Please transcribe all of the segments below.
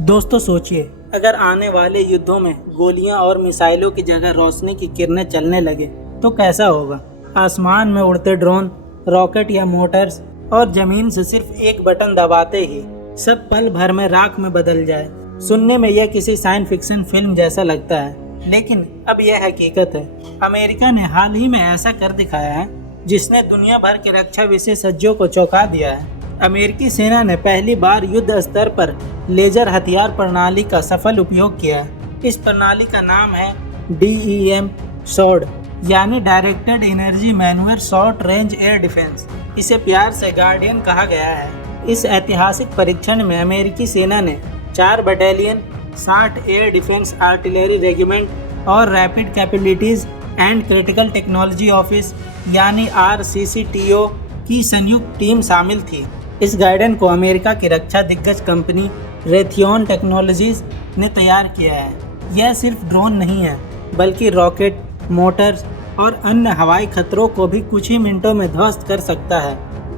दोस्तों सोचिए, अगर आने वाले युद्धों में गोलियां और मिसाइलों की जगह रोशनी की किरणें चलने लगे तो कैसा होगा। आसमान में उड़ते ड्रोन, रॉकेट या मोटर्स और जमीन से सिर्फ एक बटन दबाते ही सब पल भर में राख में बदल जाए। सुनने में यह किसी साइंस फिक्शन फिल्म जैसा लगता है, लेकिन अब यह हकीकत है। अमेरिका ने हाल ही में ऐसा कर दिखाया है जिसने दुनिया भर के रक्षा विशेषज्ञों को चौंका दिया है। अमेरिकी सेना ने पहली बार युद्ध स्तर पर लेजर हथियार प्रणाली का सफल उपयोग किया है। इस प्रणाली का नाम है DEM SWORD, यानी directed energy manual short range air defence. इसे प्यार से गार्डियन कहा गया है। इस ऐतिहासिक परीक्षण में अमेरिकी सेना ने 4 battalion, 60 air defence artillery regiment और rapid capabilities and critical technology office यानी RCCTO की संयुक्त टीम शामिल थी। इस गाइडेंस को अमेरिका की रक्षा दिग्गज कंपनी रेथियन टेक्नोलॉजीज ने तैयार किया है। यह सिर्फ ड्रोन नहीं है, बल्कि रॉकेट, मोटर्स और अन्य हवाई खतरों को भी कुछ ही मिनटों में ध्वस्त कर सकता है।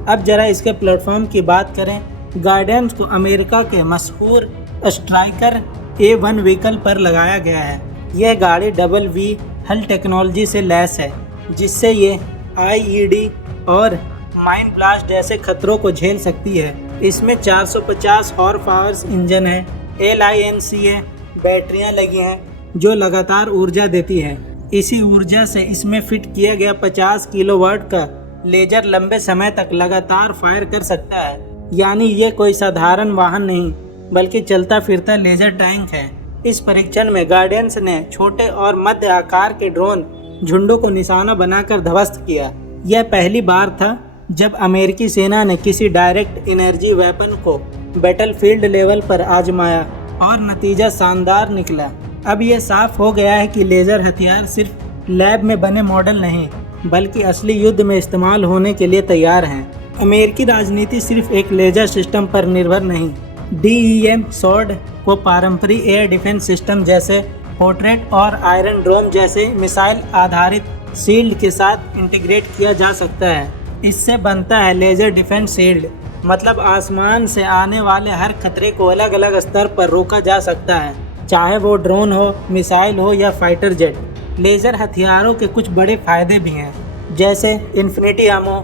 अब जरा इसके प्लेटफॉर्म की बात करें। गाइडेंस को अमेरिका के मशहूर स्ट्राइकर A1 व्हीकल पर लगाया गया है। यह गाड़ी डबल V हल टेक्नोलॉजी से लैस है, जिससे ये IED और माइन ब्लास्ट जैसे खतरों को झेल सकती है। इसमें 450 हॉर्स पावर इंजन है, LINCA बैटरियां लगी हैं जो लगातार ऊर्जा देती है। इसी ऊर्जा से इसमें फिट किया गया 50 किलोवाट का लेजर लंबे समय तक लगातार फायर कर सकता है। यानी ये कोई साधारण वाहन नहीं, बल्कि चलता फिरता लेजर टैंक है। इस परीक्षण में गार्डियंस ने छोटे और मध्य आकार के ड्रोन झुंडों को निशाना बनाकर ध्वस्त किया। यह पहली बार था जब अमेरिकी सेना ने किसी डायरेक्ट एनर्जी वेपन को बैटलफील्ड लेवल पर आजमाया और नतीजा शानदार निकला। अब यह साफ हो गया है कि लेजर हथियार सिर्फ लैब में बने मॉडल नहीं, बल्कि असली युद्ध में इस्तेमाल होने के लिए तैयार हैं। अमेरिकी राजनीति सिर्फ एक लेजर सिस्टम पर निर्भर नहीं। DEM SWORD को पारंपरिक एयर डिफेंस सिस्टम जैसे पोर्ट्रेट और आयरन ड्रोम जैसे मिसाइल आधारित शील्ड के साथ इंटीग्रेट किया जा सकता है। इससे बनता है लेजर डिफेंस शील्ड, मतलब आसमान से आने वाले हर खतरे को अलग अलग स्तर पर रोका जा सकता है, चाहे वो ड्रोन हो, मिसाइल हो या फाइटर जेट। लेजर हथियारों के कुछ बड़े फायदे भी हैं, जैसे इन्फिनिटी आमो।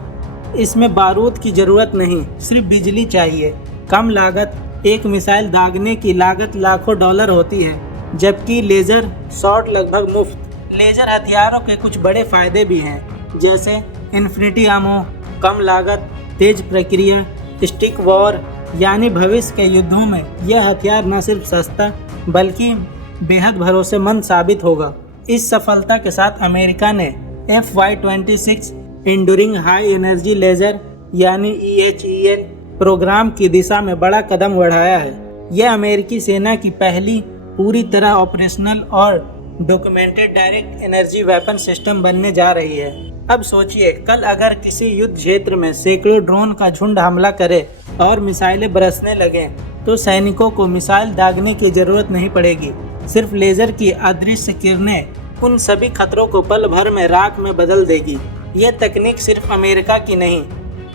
इसमें बारूद की ज़रूरत नहीं, सिर्फ बिजली चाहिए। कम लागत, एक मिसाइल दागने की लागत लाखों डॉलर होती है, जबकि लेजर शॉट लगभग मुफ्त। लेजर हथियारों के कुछ बड़े फायदे भी हैं, जैसे इन्फिनिटी आमो, कम लागत, तेज प्रक्रिया, स्टिक वॉर, यानी भविष्य के युद्धों में यह हथियार न सिर्फ सस्ता बल्कि बेहद भरोसेमंद साबित होगा। इस सफलता के साथ अमेरिका ने FY-26 enduring high energy laser यानी EHEL प्रोग्राम की दिशा में बड़ा कदम बढ़ाया है। यह अमेरिकी सेना की पहली पूरी तरह ऑपरेशनल और documented direct energy weapon system बनने जा रही है। अब सोचिए, कल अगर किसी युद्ध क्षेत्र में सैकड़ों ड्रोन का झुंड हमला करे और मिसाइलें बरसने लगे, तो सैनिकों को मिसाइल दागने की जरूरत नहीं पड़ेगी। सिर्फ लेजर की अदृश्य किरणें उन सभी खतरों को पल भर में राख में बदल देगी। ये तकनीक सिर्फ अमेरिका की नहीं,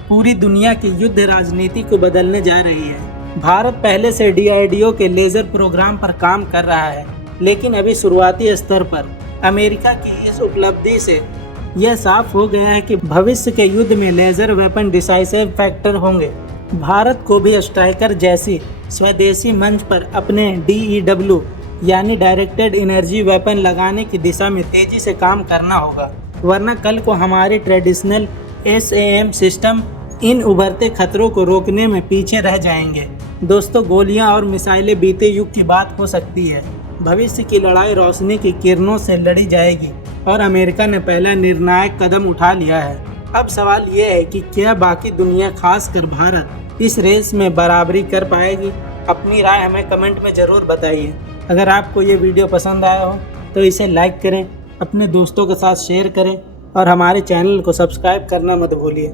पूरी दुनिया की युद्ध राजनीति को बदलने जा रही है। भारत पहले से DRDO के लेजर प्रोग्राम पर काम कर रहा है, लेकिन अभी शुरुआती स्तर पर। अमेरिका की इस उपलब्धि से यह साफ हो गया है कि भविष्य के युद्ध में लेजर वेपन डिसाइसिव फैक्टर होंगे। भारत को भी स्ट्राइकर जैसी स्वदेशी मंच पर अपने DEW यानी डायरेक्टेड एनर्जी वेपन लगाने की दिशा में तेजी से काम करना होगा, वरना कल को हमारी ट्रेडिशनल SAM सिस्टम इन उभरते खतरों को रोकने में पीछे रह जाएंगे। दोस्तों, गोलियां और मिसाइलें बीते युग की बात हो सकती है। भविष्य की लड़ाई रोशनी की किरणों से लड़ी जाएगी और अमेरिका ने पहला निर्णायक कदम उठा लिया है। अब सवाल यह है कि क्या बाकी दुनिया, खासकर भारत, इस रेस में बराबरी कर पाएगी? अपनी राय हमें कमेंट में ज़रूर बताइए। अगर आपको ये वीडियो पसंद आया हो तो इसे लाइक करें, अपने दोस्तों के साथ शेयर करें और हमारे चैनल को सब्सक्राइब करना मत भूलिए।